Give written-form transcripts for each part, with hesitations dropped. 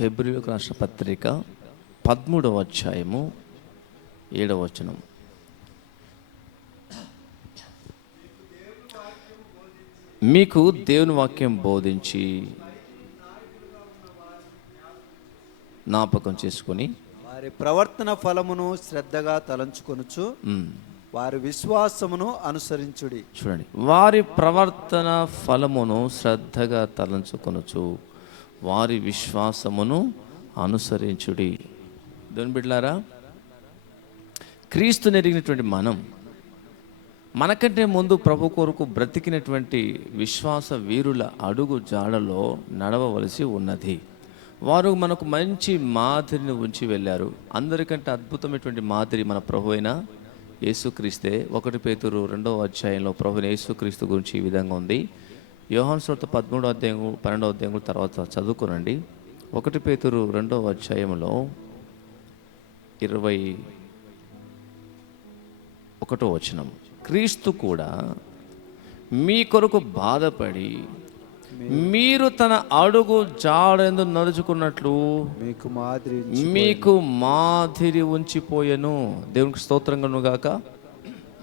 హెబ్రీయులకు రాసిన పత్రిక 13వ అధ్యాయము 7వ వచనం. మీకు దేవుని వాక్యం బోధించి జ్ఞాపకం చేసుకొని వారి ప్రవర్తన ఫలమును శ్రద్ధగా తలంచుకొనుచు వారి విశ్వాసమును అనుసరించుడి. చూడండి, వారి ప్రవర్తన ఫలమును శ్రద్ధగా తలంచుకొనుచు వారి విశ్వాసమును అనుసరించుడి. దేవుని బిడ్డలారా, క్రీస్తుని ఎరిగినటువంటి మనకంటే ముందు ప్రభు కొరకు బ్రతికినటువంటి విశ్వాస వీరుల అడుగు జాడలో నడవవలసి ఉన్నది. వారు మనకు మంచి మాదిరిని ఉంచి వెళ్ళారు. అందరికంటే అద్భుతమైనటువంటి మాదిరి మన ప్రభు అయిన యేసుక్రీస్తే. 1 పేతురు 2వ అధ్యాయంలో ప్రభు యేసుక్రీస్తు గురించి ఈ విధంగా ఉంది. యోహాను సువార్త 13వ అధ్యాయం 12వ అధ్యాయం తర్వాత చదువుకోనండి. 1 పేతురు 2వ అధ్యాయంలో 21వ వచనం. క్రీస్తు కూడా మీ కొరకు బాధపడి మీరు తన అడుగు జాడెందు నడుచుకున్నట్లు మీకు మాదిరి ఉంచిపోయెను. దేవునికి స్తోత్రంగాను గాక.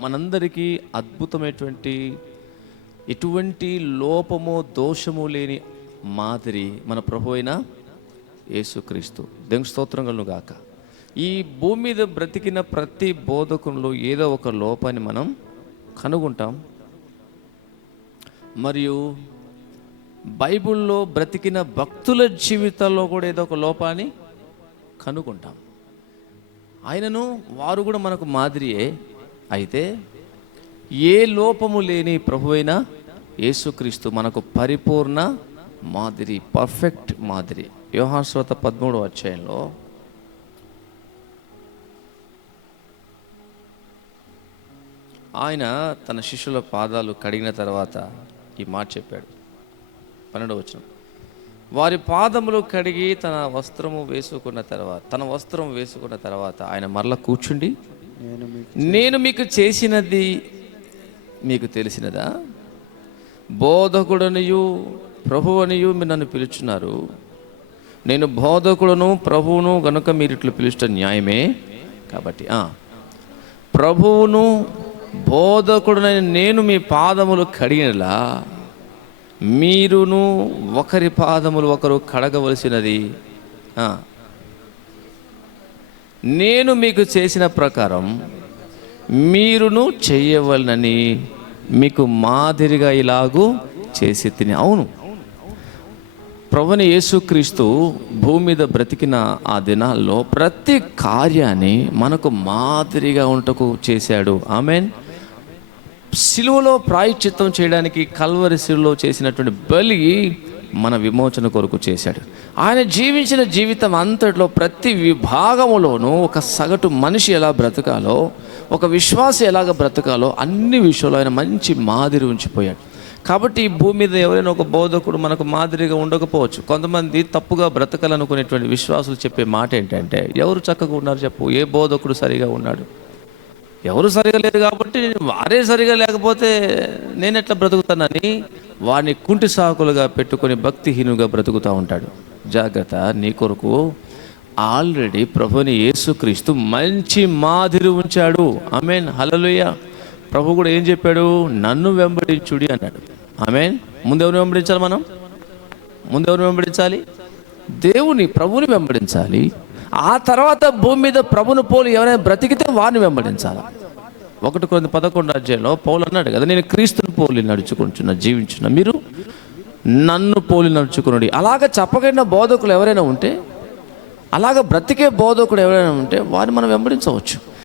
మనందరికీ అద్భుతమైనటువంటి ఎటువంటి లోపము దోషము లేని మాదిరి మన ప్రభు అయిన యేసుక్రీస్తు. దేవునికి స్తోత్రంగాను గాక. ఈ భూమి మీద బ్రతికిన ప్రతి బోధకునిలో ఏదో ఒక లోపాన్ని మనం కనుగొంటాం. మరియు బైబిల్లో బ్రతికిన భక్తుల జీవితాల్లో కూడా ఏదో ఒక లోపాన్ని కనుగొంటాం. ఆయనను వారు కూడా మనకు మాదిరియే. అయితే ఏ లోపము లేని ప్రభువైన యేసుక్రీస్తు మనకు పరిపూర్ణ మాదిరి, పర్ఫెక్ట్ మాదిరి. యోహాను సువార్త 13వ అధ్యాయంలో ఆయన తన శిష్యుల పాదాలు కడిగిన తర్వాత ఈ మాట చెప్పాడు. 12వ వచనం. వారి పాదములు కడిగి తన వస్త్రం వేసుకున్న తర్వాత ఆయన మరలా కూర్చుండి, నేను మీకు చేసినది మీకు తెలిసినదా? బోధకుడనియు ప్రభువనియు మీరు నన్ను పిలుచున్నారు. నేను బోధకుడును ప్రభువును గనుక మీరు ఇట్లు పిలుచడం న్యాయమే. కాబట్టి ప్రభువును బోధకుడునైన నేను మీ పాదములు కడిగినలా మీరును ఒకరి పాదములు ఒకరు కడగవలసినది. నేను మీకు చేసిన ప్రకారం మీరును చెయ్యవలనని మీకు మాదిరిగా ఇలాగూ చేసి తిని. అవును, ప్రభువైన యేసుక్రీస్తు భూమి మీద బ్రతికిన ఆ దినాల్లో ప్రతి కార్యాన్ని మనకు మాదిరిగా ఉంటకు చేశాడు. ఆమేన్. సిలువలో ప్రాయశ్చిత్తం చేయడానికి కల్వరి సిలువలో చేసినటువంటి బలి మన విమోచన కొరకు చేశాడు. ఆయన జీవించిన జీవితం అంతట్లో ప్రతి విభాగములోనూ ఒక సగటు మనిషి ఎలా బ్రతకాలో, ఒక విశ్వాసి ఎలాగ బ్రతకాలో అన్ని విషయాల్లో ఆయన మంచి మాదిరి ఉంచిపోయాడు. కాబట్టి ఈ భూమి మీద ఎవరైనా ఒక బోధకుడు మనకు మాదిరిగా ఉండకపోవచ్చు. కొంతమంది తప్పుగా బ్రతకాలనుకునేటువంటి విశ్వాసులు చెప్పే మాట ఏంటంటే, ఎవరు చక్కగా ఉన్నారు చెప్పు, ఏ బోధకుడు సరిగా ఉన్నాడు? ఎవరు సరిగా లేరు కాబట్టి వారే సరిగా లేకపోతే నేను ఎట్లా బ్రతుకుతానని వారిని కుంటి సాకులుగా పెట్టుకొని భక్తిహీనుగా బ్రతుకుతూ ఉంటాడు. జాగ్రత్త, నీ కొరకు ఆల్రెడీ ప్రభువుని యేసుక్రీస్తు మంచి మాదిరి ఉంచాడు. ఆమేన్, హల్లెలూయా. ప్రభు కూడా ఏం చెప్పాడు? నన్ను వెంబడించుడి అన్నాడు. ఆమేన్. ముందెవరిని వెంబడించాలి? ముందెవరిని వెంబడించాలి? ప్రభువుని వెంబడించాలి. ఆ తర్వాత భూమి మీద ప్రభుని పోలి ఎవరైనా బ్రతికితే వారిని వెంబడించాలి. 1 కొరింథీ 11వ అధ్యాయంలో పౌలు అన్నాడు కదా, నేను క్రీస్తుని పోలి జీవించున్నా, మీరు నన్ను పోలి నడుచుకున్నాడు. అలాగ చెప్పగలిగిన బోధకులు ఎవరైనా ఉంటే, అలాగ బ్రతికే బోధకుడు ఎవరైనా ఉంటే వారిని మనం వెంబడించవచ్చు.